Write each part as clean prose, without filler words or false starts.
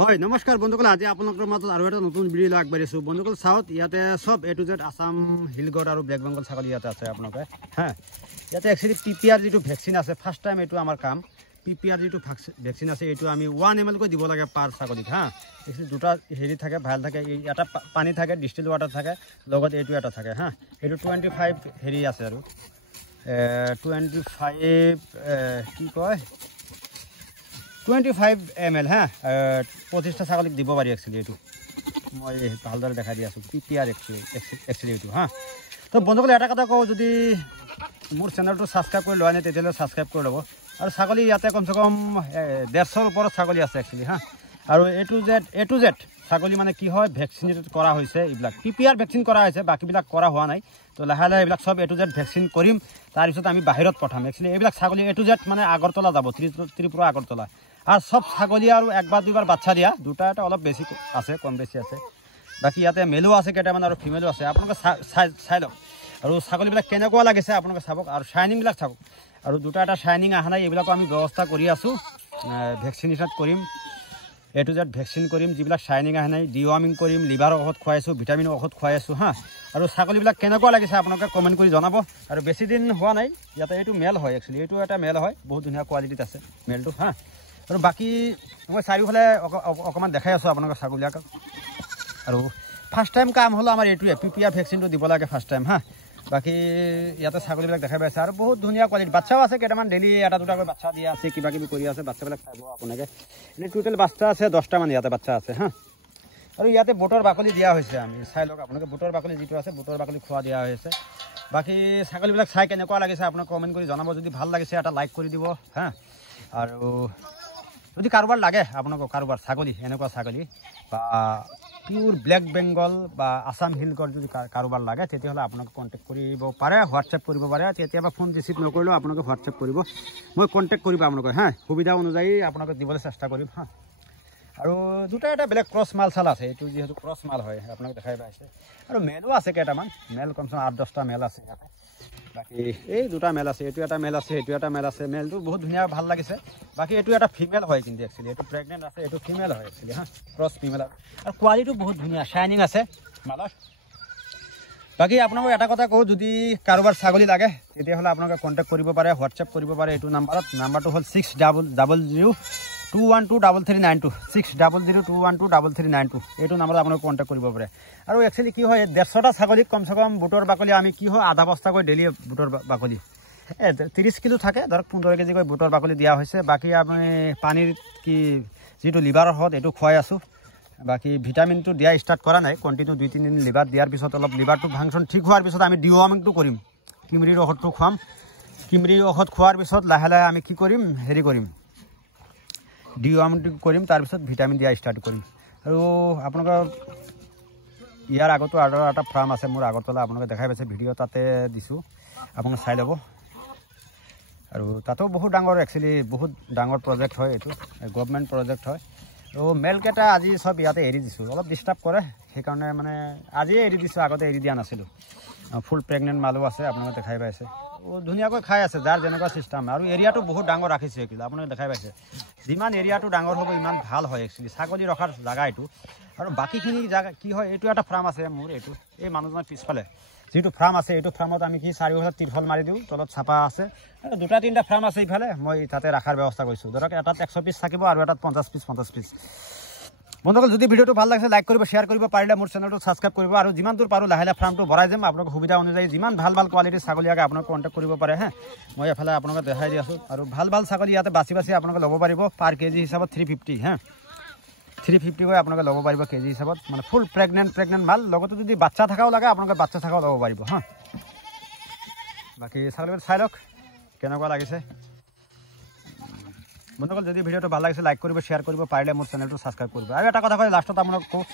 হয় নমস্কাৰ বন্ধুসকল, আজি আপোনালোকৰ মাজত আৰু এটা নতুন ভিডিঅ' আগবাঢ়িছো। বন্ধুসকল চাওক, ইয়াতে সব A to Z আসাম হিলগড় আৰু ব্লেক বেংগল ছাগলী ইয়াতে আছে আপোনালোকে। হ্যাঁ, ইয়াতে একচুৱেলি PPR যিটো ভেকচিন আছে, ফাৰ্ষ্ট টাইম এইটো আমাৰ কাম। PPR যিটো ভেকচিন আছে এইটো আমি 1 ml কৈ দিব লাগে পাৰ ছাগলীক। হ্যাঁ, একচুৱেলি দুটা হেৰি থাকে, ভাল থাকে, এটা পানী থাকে, ডিষ্টিল ৱাটাৰ থাকে, লগত এইটো এটা থাকে। হ্যাঁ, এইটো 25 হেৰি আছে আৰু 25 কি কয় 25 ml। হ্যাঁ, 25টা ছাগলীক দিব পাৰি একচুৱেলি। এইটো মই ভালদৰে দেখাই দি আছোঁ, PPR একচুৱেলি এইটো। হ্যাঁ, তো বন্ধুসকল এটা কথা কওঁ, যদি মোৰ চেনেলটো ছাবস্ক্ৰাইব কৰি লোৱা নাই তেতিয়াহ'লে ছাবস্ক্ৰাইব কৰি ল'ব। আৰু ছাগলী ইয়াতে কমচে কম 150ৰ ওপৰত ছাগলী আছে একচুৱেলি। হ্যাঁ, আৰু A to Z ছাগলী মানে কি হয়, ভেকচিনেটেড কৰা হৈছে। এইবিলাক PPR ভেকচিন কৰা হৈছে, বাকীবিলাক কৰা হোৱা নাই। তো লাহে লাহে এইবিলাক সব A to Z ভেকচিন কৰিম, তাৰপিছত আমি বাহিৰত পঠাম। একচুৱেলি এইবিলাক ছাগলী A to Z মানে আগৰতলা যাব, ত্ৰিপুৰা আগৰতলা। আর সব ছাগলী আর একবার দুইবার বাচ্চা দিয়া, দুটা এটা অলপ বেশি আছে, কম বেশি আছে। বাকি ইয়াতে মেলো আছে কেইটামান আৰু ফিমেলো আছে, আপোনালোকে চাই লওক। আৰু ছাগলীবিলাক কেনেকুৱা লাগিছে আপোনালোকে চাবক, আৰু শ্বাইনিংবিলাক চাবক। আৰু দুটা এটা শ্বাইনিং অহা নাই, এইবিলাকো আমি ব্যৱস্থা কৰি আছোঁ। ভেকচিনেশ্যন কৰিম, A to Z ভেকচিন কৰিম। যিবিলাক শ্বাইনিং অহা নাই ডিৱাৰ্মিং কৰিম, লিভাৰৰ ঔষধ খুৱাইছোঁ, ভিটামিনৰ ঔষধ খুৱাই আছোঁ। হা, আৰু ছাগলীবিলাক কেনেকুৱা লাগিছে আপোনালোকে কমেণ্ট কৰি জনাব। আৰু বেছি দিন হোৱা নাই, ইয়াতে এইটো মেল হয় একচুৱেলি, এইটো এটা মেল হয়, বহুত ধুনীয়া কোৱালিটিত আছে মেলটো। হা, আৰু বাকী মই চাৰিওফালে অকণমান দেখাই আছোঁ আপোনালোকৰ ছাগলীয়াক। আৰু ফাৰ্ষ্ট টাইম কাম হ'লে আমাৰ এইটোৱে PPR ভেকচিনটো দিব লাগে ফাৰ্ষ্ট টাইম। হা, বাকী ইয়াতে ছাগলীবিলাক দেখাই পাইছে, আৰু বহুত ধুনীয়া কোৱালিটি বাচ্চাও আছে কেইটামান, ডেইলি এটা দুটাকৈ বাচ্চা দিয়া আছে, কিবা কিবি কৰি আছে। বাচ্চাবিলাক চাব আপোনালোকে, এনেই টোটেল বাচ্চা আছে 10টামান ইয়াতে বাচ্চা আছে। হা, আৰু ইয়াতে বুটৰ বাকলি দিয়া হৈছে, আমি চাই লওক আপোনালোকে। বুটৰ বাকলি যিটো আছে, বুটৰ বাকলি খোৱা দিয়া হৈছে। বাকী ছাগলীবিলাক চাই কেনেকুৱা লাগিছে আপোনালোকে কমেণ্ট কৰি জনাব। যদি ভাল লাগিছে এটা লাইক কৰি দিব। হা, আৰু যদি কাৰোবাৰ লাগে আপোনালোকক, কাৰোবাৰ ছাগলী এনেকুৱা ছাগলী বা পিউৰ ব্লেক বেংগল বা আসাম হিলগড় যদি কাৰোবাৰ লাগে তেতিয়াহ'লে আপোনালোকে কণ্টেক্ট কৰিব পাৰে, হোৱাটছএপ কৰিব পাৰে। কেতিয়াবা ফোন ৰিচিভ নকৰিলেও আপোনালোকে হোৱাটছএপ কৰিব, মই কণ্টেক্ট কৰিব আপোনালোকে। হা, সুবিধা অনুযায়ী আপোনালোকে দিবলৈ চেষ্টা কৰিম। হা, আৰু দুটা এটা বেলেগ ক্ৰছ মাল চাল আছে, এইটো যিহেতু ক্ৰছ মাল হয় আপোনালোকে দেখাই পাইছে। আৰু মেলো আছে কেইটামান, মেল কমচে কম 8-10টা মেল আছে ইয়াতে। বাকী এই দুটা মেল আছে, এইটো এটা মেল আছে, এইটো এটা মেল আছে। মেলটো বহুত ধুনীয়া, ভাল লাগিছে। বাকী এইটো এটা ফিমেল হয় কিন্তু একচুৱেলি, এইটো প্ৰেগনেণ্ট আছে, এইটো ফিমেল হয় একচুৱেলি। হা, ক্ৰছ ফিমেল। আৰু কোৱালিটিটো বহুত ধুনীয়া, শ্বাইনিং আছে মালৰ। বাকী আপোনালোকক এটা কথা কওঁ, যদি কাৰোবাৰ ছাগলী লাগে তেতিয়াহ'লে আপোনালোকে কণ্টেক্ট কৰিব পাৰে, হোৱাটছএপ কৰিব পাৰে এইটো নাম্বাৰত। নাম্বাৰটো হ'ল 6000212392 6002123392। এইটো নাম্বাৰত আপোনালোকে কণ্টেক্ট কৰিব পাৰে। আৰু একচুৱেলি কি হয়, 150টা ছাগলীক কমচে কম বুটৰ বাকলি আমি কি হয় আধা বস্তাকৈ ডেইলি বুটৰ বাকলি 30 কিলো থাকে, ধৰক 15 কেজিকৈ বুটৰ বাকলি দিয়া হৈছে। বাকী আমি পানীৰ কি যিটো লিভাৰৰ হত এইটো খুৱাই আছোঁ। বাকী ভিটামিনটো দিয়া ষ্টাৰ্ট কৰা নাই, কণ্টিনিউ 2-3 দিন লিভাৰ দিয়াৰ পিছত অলপ লিভাৰটো ফাংচন ঠিক হোৱাৰ পিছত আমি ডিৱাৰ্মিংটো কৰিম, কিমৰিৰ ঔষধটো খুৱাম। কিমৰিৰ ঔষধ খোৱাৰ পিছত লাহে লাহে আমি কি কৰিম, হেৰি কৰিম, ডিৱাৰ্মিংটো কৰিম, তাৰপিছত ভিটামিন দিয়া ষ্টাৰ্ট কৰিম। আৰু আপোনালোকৰ ইয়াৰ আগতো আৰু এটা ফাৰ্ম আছে মোৰ আগৰতলা, আপোনালোকে দেখাই পাইছে, ভিডিঅ' তাতে দিছোঁ, আপোনালোকে চাই ল'ব। আৰু তাতো বহুত ডাঙৰ, একচুৱেলি বহুত ডাঙৰ প্ৰজেক্ট হয়, এইটো গভৰ্ণমেণ্ট প্ৰজেক্ট হয়। আৰু মেলকেইটা আজি সব ইয়াতে এৰি দিছোঁ, অলপ ডিষ্টাৰ্ব কৰে সেইকাৰণে মানে আজিয়ে এৰি দিছোঁ, আগতে এৰি দিয়া নাছিলোঁ। ফুল প্ৰেগনেণ্ট মালো আছে, আপোনালোকে দেখাই পাইছে, ধুনীয়াকৈ খাই আছে, যাৰ যেনেকুৱা চিষ্টেম। আৰু এৰিয়াটো বহুত ডাঙৰ ৰাখিছে এইটো, আপোনালোকে দেখাই পাইছে। যিমান এৰিয়াটো ডাঙৰ হ'ব ইমান ভাল হয় একচুৱেলি, ছাগলী ৰখাৰ জেগা এইটো। আৰু বাকীখিনি জেগা কি হয়, এইটো এটা ফাৰ্ম আছে মোৰ, এইটো এই মানুহজনৰ পিছফালে যিটো ফাৰ্ম আছে, এইটো ফাৰ্মত আমি কি চাৰিওফালে তিৰফল মাৰি দিওঁ, তলত চাপা আছে। আৰু 2-3টা ফাৰ্ম আছে ইফালে, মই তাতে ৰখাৰ ব্যৱস্থা কৰিছোঁ। ধৰক এটাত 100 পিচ থাকিব আৰু এটাত 50 পিচ। বন্ধুসকল যদি ভিডিঅ'টো ভাল লাগিছে লাইক কৰিব, শ্বেয়াৰ কৰিব, পাৰিলে মোৰ চেনেলটো ছাবস্ক্ৰাইব কৰিব। আৰু যিমান দূৰ পাৰোঁ লাহে লাহে ফাৰ্মটো বঢ়াই যাম, আপোনালোকৰ সুবিধা অনুযায়ী যিমান ভাল কোৱালিটিৰ ছাগলী আগে আপোনালোকে কণ্টেক্ট কৰিব পাৰে। হা, মই এফালে আপোনালোকে দেখাই দি আছোঁ। আৰু ভাল ছাগলী ইয়াতে বাছি আপোনালোকে ল'ব পাৰিব, পাৰ কেজি হিচাপত 350। হা, 350 কৈ আপোনালোকে ল'ব পাৰিব কেজি হিচাপত, মানে ফুল প্ৰেগনেণ্ট মাল। লগতে যদি বাচ্চা থকাও লাগে আপোনালোকে বাচ্চা থকাও ল'ব পাৰিব। হা, বাকী ছাগলীবোৰ চাই লওক কেনেকুৱা লাগিছে। বন্ধুসকল যদি ভিডিঅ'টো ভাল লাগিছে লাইক কৰিব, শ্বেয়াৰ কৰিব, পাৰিলে মোৰ চেনেলটো ছাবস্ক্ৰাইব কৰিব। আৰু এটা কথা কয় লাষ্টত আপোনালোক কওঁ,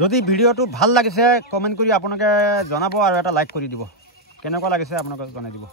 যদি ভিডিঅ'টো ভাল লাগিছে কমেণ্ট কৰি আপোনালোকে জনাব, আৰু এটা লাইক কৰি দিব, কেনেকুৱা লাগিছে আপোনালোকে জনাই দিব।